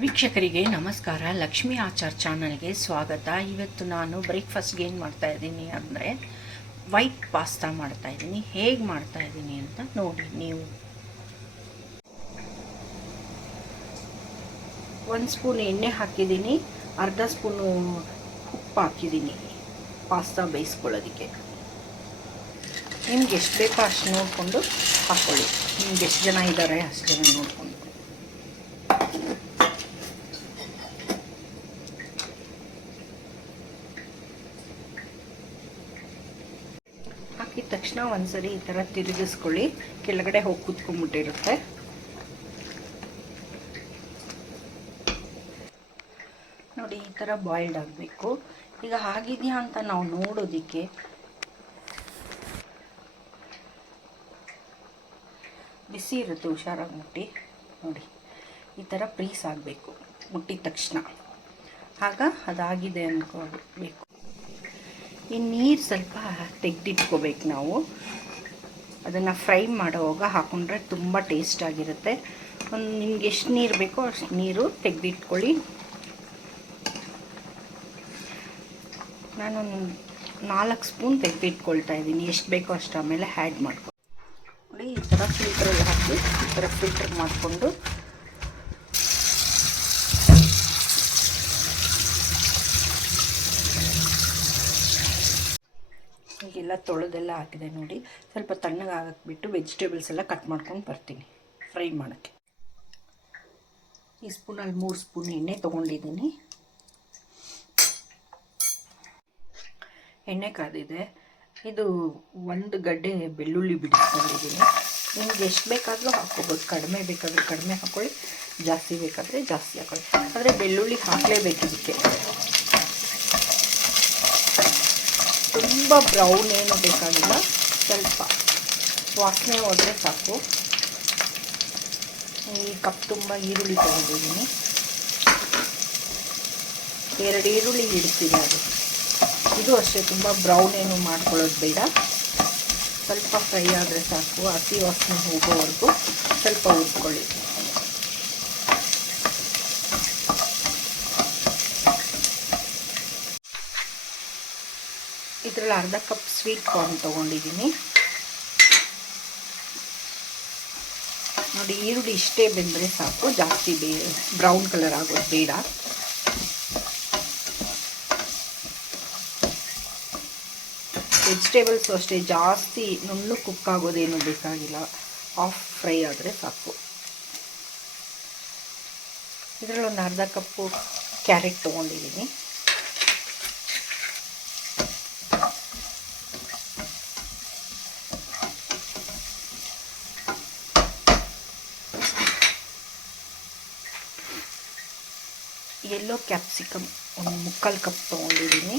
ವೀಕ್ಷಕರಿಗೆ ನಮಸ್ಕಾರ. ಲಕ್ಷ್ಮೀ ಆಚಾರ್ ಚಾನಲ್ಗೆ ಸ್ವಾಗತ. ಇವತ್ತು ನಾನು ಬ್ರೇಕ್ಫಾಸ್ಟ್ಗೆ ಏನು ಮಾಡ್ತಾಯಿದ್ದೀನಿ ಅಂದರೆ ವೈಟ್ ಪಾಸ್ತಾ ಮಾಡ್ತಾಯಿದ್ದೀನಿ. ಹೇಗೆ ಮಾಡ್ತಾಯಿದ್ದೀನಿ ಅಂತ ನೋಡಿ ನೀವು. 1 ಸ್ಪೂನ್ ಎಣ್ಣೆ ಹಾಕಿದ್ದೀನಿ, ಅರ್ಧ ಸ್ಪೂನು ಉಪ್ಪು ಹಾಕಿದ್ದೀನಿ ಪಾಸ್ತಾ ಬೇಯಿಸ್ಕೊಳ್ಳೋದಕ್ಕೆ. ನಿಮ್ಗೆ ಎಷ್ಟು ಬೇಕೋ ಅಷ್ಟು ನೋಡಿಕೊಂಡು ಹಾಕ್ಕೊಳ್ಳಿ. ನಿಮ್ಗೆ ಎಷ್ಟು ಜನ ಇದ್ದಾರೆ ಅಷ್ಟು ಜನ ನೋಡಿಕೊಂಡು. ಹಾಕಿದ ತಕ್ಷಣ ಒಂದ್ಸರಿ ಈ ಥರ ತಿರುಗಿಸ್ಕೊಳ್ಳಿ, ಕೆಳಗಡೆ ಹೋಗಿ ಕೂತ್ಕೊಂಡ್ಬಿಟ್ಟಿರುತ್ತೆ. ನೋಡಿ, ಈ ಥರ ಬಾಯ್ಲ್ಡ್ ಆಗಬೇಕು. ಈಗ ಆಗಿದೆಯಾ ಅಂತ ನಾವು ನೋಡೋದಕ್ಕೆ ಬಿಸಿ ಇರುತ್ತೆ, ಹುಷಾರಾಗಿ ಮುಟ್ಟಿ ನೋಡಿ. ಈ ಥರ ಪ್ರೀಸ್ ಆಗಬೇಕು ಮುಟ್ಟಿದ ತಕ್ಷಣ, ಆಗ ಅದಾಗಿದೆ ಅಂದ್ಕೋಬೇಕು. ಈ ನೀರು ಸ್ವಲ್ಪ ತೆಗೆದಿಟ್ಕೋಬೇಕು ನಾವು. ಅದನ್ನು ಫ್ರೈ ಮಾಡೋವಾಗ ಹಾಕ್ಕೊಂಡ್ರೆ ತುಂಬ ಟೇಸ್ಟಾಗಿರುತ್ತೆ. ನಿಮ್ಗೆ ಎಷ್ಟು ನೀರು ಬೇಕೋ ಅಷ್ಟು ನೀರು ತೆಗೆದಿಟ್ಕೊಳ್ಳಿ. ನಾನು 4 ಸ್ಪೂನ್ ತೆಗೆದಿಟ್ಕೊಳ್ತಾ ಇದ್ದೀನಿ. ಎಷ್ಟು ಬೇಕೋ ಅಷ್ಟು ಆಮೇಲೆ ಆ್ಯಡ್ ಮಾಡ್ಕೊ ನೋಡಿ. ಈ ಥರ ಫಿಲ್ಟ್ರಲ್ಲಿ ಹಾಕಿ ಈ ಥರ ಫಿಲ್ಟರ್ ಮಾಡಿಕೊಂಡು ಈಗೆಲ್ಲ ತೊಳೆದೆಲ್ಲ ಹಾಕಿದೆ ನೋಡಿ. ಸ್ವಲ್ಪ ತಣ್ಣಗೆ ಹಾಕಿಬಿಟ್ಟು ವೆಜಿಟೇಬಲ್ಸ್ ಎಲ್ಲ ಕಟ್ ಮಾಡ್ಕೊಂಡು ಬರ್ತೀನಿ ಫ್ರೈ ಮಾಡೋಕ್ಕೆ. ಈ ಸ್ಪೂನಲ್ಲಿ 3 ಸ್ಪೂನ್ ಎಣ್ಣೆ ತೊಗೊಂಡಿದ್ದೀನಿ. ಎಣ್ಣೆ ಕಾದಿದೆ. ಇದು 1 ಗಡ್ಡೆ ಬೆಳ್ಳುಳ್ಳಿ ಬಿಡಿಸ್ಕೊಂಡಿದ್ದೀನಿ. ನಿಮ್ಗೆ ಎಷ್ಟು ಬೇಕಾದರೂ ಹಾಕ್ಕೋಬೋದು. ಕಡಿಮೆ ಬೇಕಾದರೆ ಕಡಿಮೆ ಹಾಕ್ಕೊಳ್ಳಿ, ಜಾಸ್ತಿ ಬೇಕಾದರೆ ಜಾಸ್ತಿ ಹಾಕ್ಕೊಳ್ಳಿ. ಆದರೆ ಬೆಳ್ಳುಳ್ಳಿ ಹಾಕಲೇಬೇಕು ಇದಕ್ಕೆ. ತುಂಬ ಬ್ರೌನ್ ಏನು ಬೇಕಾಗಿಲ್ಲ, ಸ್ವಲ್ಪ ವಾಸನೆ ಹೋದರೆ ಸಾಕು. ಈ ಕಪ್ ತುಂಬ ಈರುಳ್ಳಿ ತೊಗೊಂಡಿದ್ದೀನಿ. 2 ಈರುಳ್ಳಿ ಇಡ್ತೀನಿ. ಇದು ಅಷ್ಟೇ, ತುಂಬ ಬ್ರೌನ್ ಏನು ಮಾಡ್ಕೊಳ್ಳೋದು ಬೇಡ, ಸ್ವಲ್ಪ ಫ್ರೈ ಆದರೆ ಸಾಕು. ಹಸಿ ವಾಸನೆ ಹೋಗೋವರೆಗೂ ಸ್ವಲ್ಪ ಹುರ್ಕೊಳ್ಳಿ. ಇದರಲ್ಲಿ ಅರ್ಧ ಕಪ್ ಸ್ವೀಟ್ ಕಾರ್ನ್ ತೊಗೊಂಡಿದ್ದೀನಿ ನೋಡಿ. ಈರುಳ್ಳಿ ಇಷ್ಟೇ ಬೆಂದರೆ ಸಾಕು, ಜಾಸ್ತಿ ಬ್ರೌನ್ ಕಲರ್ ಆಗೋದು ಬೇಡ. ವೆಜಿಟೇಬಲ್ಸು ಅಷ್ಟೇ, ಜಾಸ್ತಿ ನುಣ್ಣು ಕುಕ್ ಆಗೋದೇನು ಬೇಕಾಗಿಲ್ಲ, ಆಫ್ ಫ್ರೈ ಆದರೆ ಸಾಕು. ಇದರಲ್ಲಿ ಒಂದು ಅರ್ಧ ಕಪ್ಪು ಕ್ಯಾರೆಟ್ ತೊಗೊಂಡಿದ್ದೀನಿ. ಯೆಲ್ಲೋ ಕ್ಯಾಪ್ಸಿಕಮ್ ಒಂದು 3/4 ಕಪ್ ತೊಗೊಂಡಿದ್ದೀನಿ.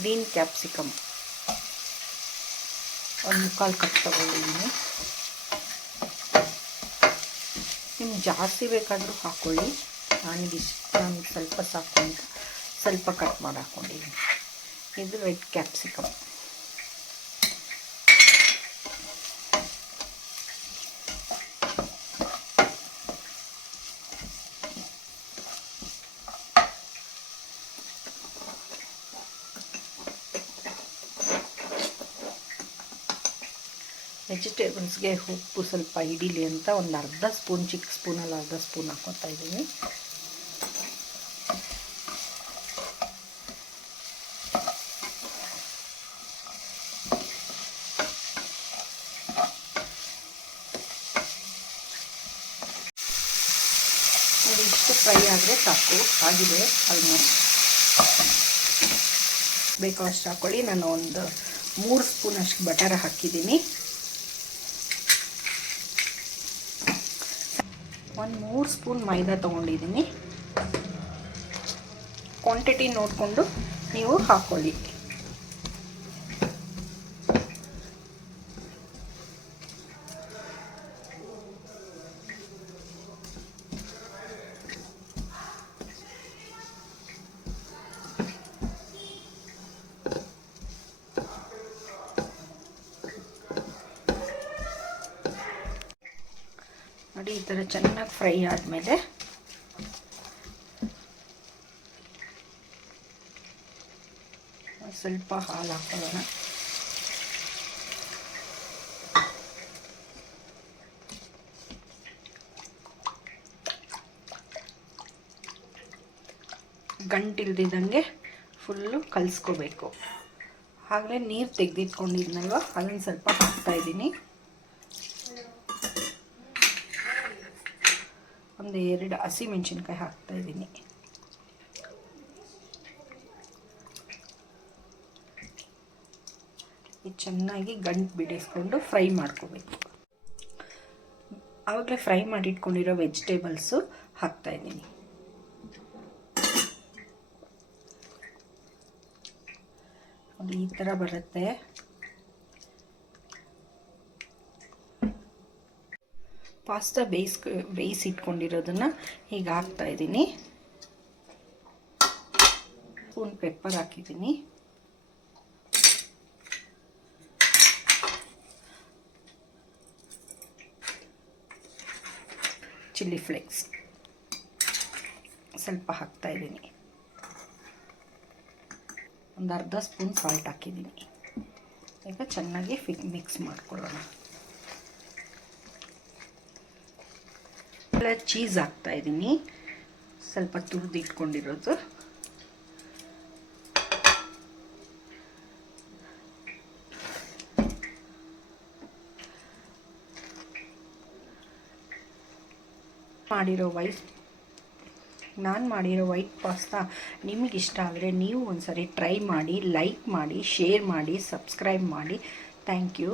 ಗ್ರೀನ್ ಕ್ಯಾಪ್ಸಿಕಮ್ ಒಂದು 3/4 ಕಪ್ ತೊಗೊಂಡಿದ್ದೀನಿ. ನಿಮ್ಗೆ ಜಾಸ್ತಿ ಬೇಕಾದರೂ ಹಾಕ್ಕೊಳ್ಳಿ. ನನಗೆ ಸ್ವಲ್ಪ ಸಾಕು ಅಂತ ಸ್ವಲ್ಪ ಕಟ್ ಮಾಡಿ ಹಾಕ್ಕೊಂಡಿದ್ದೀನಿ. ಇದು ರೆಡ್ ಕ್ಯಾಪ್ಸಿಕಮ್. ವೆಜಿಟೇಬಲ್ಸ್ಗೆ ಉಪ್ಪು ಸ್ವಲ್ಪ ಹಿಡೀಲಿ ಅಂತ ಒಂದು ಅರ್ಧ ಸ್ಪೂನ್, ಚಿಕ್ಕ ಸ್ಪೂನಲ್ಲಿ ಅರ್ಧ ಸ್ಪೂನ್ ಹಾಕ್ಕೊತಾ ಇದ್ದೀನಿ. ಇಷ್ಟು ಫ್ರೈ ಆದರೆ ಸಾಕು, ಆಗಿದೆ ಆಲ್ಮೋಸ್ಟ್. ಬೇಕೋ ಅಷ್ಟು ಹಾಕ್ಕೊಳ್ಳಿ. ನಾನು ಒಂದು 3 ಸ್ಪೂನ್ ಅಷ್ಟು ಬಟರ್ ಹಾಕಿದ್ದೀನಿ. ಒಂದು 3 ಸ್ಪೂನ್ ಮೈದಾ ತೊಗೊಂಡಿದ್ದೀನಿ. ಕ್ವಾಂಟಿಟಿ ನೋಡಿಕೊಂಡು ನೀವು ಹಾಕ್ಕೊಳ್ಳಿ. ನೋಡಿ ಈ ಥರ ಚೆನ್ನಾಗಿ ಫ್ರೈ ಆದಮೇಲೆ ಸ್ವಲ್ಪ ಹಾಲು ಹಾಕೊಳ್ಳೋಣ. ಗಂಟಿಲ್ದಿದ್ದಂಗೆ ಫುಲ್ಲು ಕಲಿಸ್ಕೋಬೇಕು. ಆಗಲೇ ನೀರು ತೆಗೆದಿಟ್ಕೊಂಡಿದ್ನಲ್ವ ಅದನ್ನು ಸ್ವಲ್ಪ ಹಾಕ್ತಾಯಿದ್ದೀನಿ. ಒಂದು 2 ಹಸಿಮೆಣಸಿನ್ಕಾಯಿ ಹಾಕ್ತಾಯಿದ್ದೀನಿ. ಇದು ಚೆನ್ನಾಗಿ ಗಂಟು ಬಿಡಿಸ್ಕೊಂಡು ಫ್ರೈ ಮಾಡ್ಕೋಬೇಕು. ಆವಾಗಲೇ ಫ್ರೈ ಮಾಡಿಟ್ಕೊಂಡಿರೋ ವೆಜಿಟೇಬಲ್ಸು ಹಾಕ್ತಾಯಿದ್ದೀನಿ. ಈ ಥರ ಬರುತ್ತೆ. ಪಾಸ್ತಾ ಬೇಯಿಸಿಟ್ಕೊಂಡಿರೋದನ್ನು ಈಗ ಹಾಕ್ತಾಯಿದ್ದೀನಿ. ಸ್ಪೂನ್ ಪೆಪ್ಪರ್ ಹಾಕಿದ್ದೀನಿ. ಚಿಲ್ಲಿ ಫ್ಲೇಕ್ಸ್ ಸ್ವಲ್ಪ ಹಾಕ್ತಾಯಿದ್ದೀನಿ. ಒಂದು ಅರ್ಧ ಸ್ಪೂನ್ ಸಾಲ್ಟ್ ಹಾಕಿದ್ದೀನಿ. ಈಗ ಚೆನ್ನಾಗಿ ಮಿಕ್ಸ್ ಮಾಡ್ಕೊಳ್ಳೋಣ. ಚೀಸ್ ಹಾಕ್ತಾಯಿದ್ದೀನಿ, ಸ್ವಲ್ಪ ತುರಿದಿಟ್ಕೊಂಡಿರೋದು. ನಾನು ಮಾಡಿರೋ ವೈಟ್ ಪಾಸ್ತಾ ನಿಮಗಿಷ್ಟ ಆದರೆ ನೀವು ಒಂದ್ಸರಿ ಟ್ರೈ ಮಾಡಿ, ಲೈಕ್ ಮಾಡಿ, ಶೇರ್ ಮಾಡಿ, ಸಬ್ಸ್ಕ್ರೈಬ್ ಮಾಡಿ. Thank you.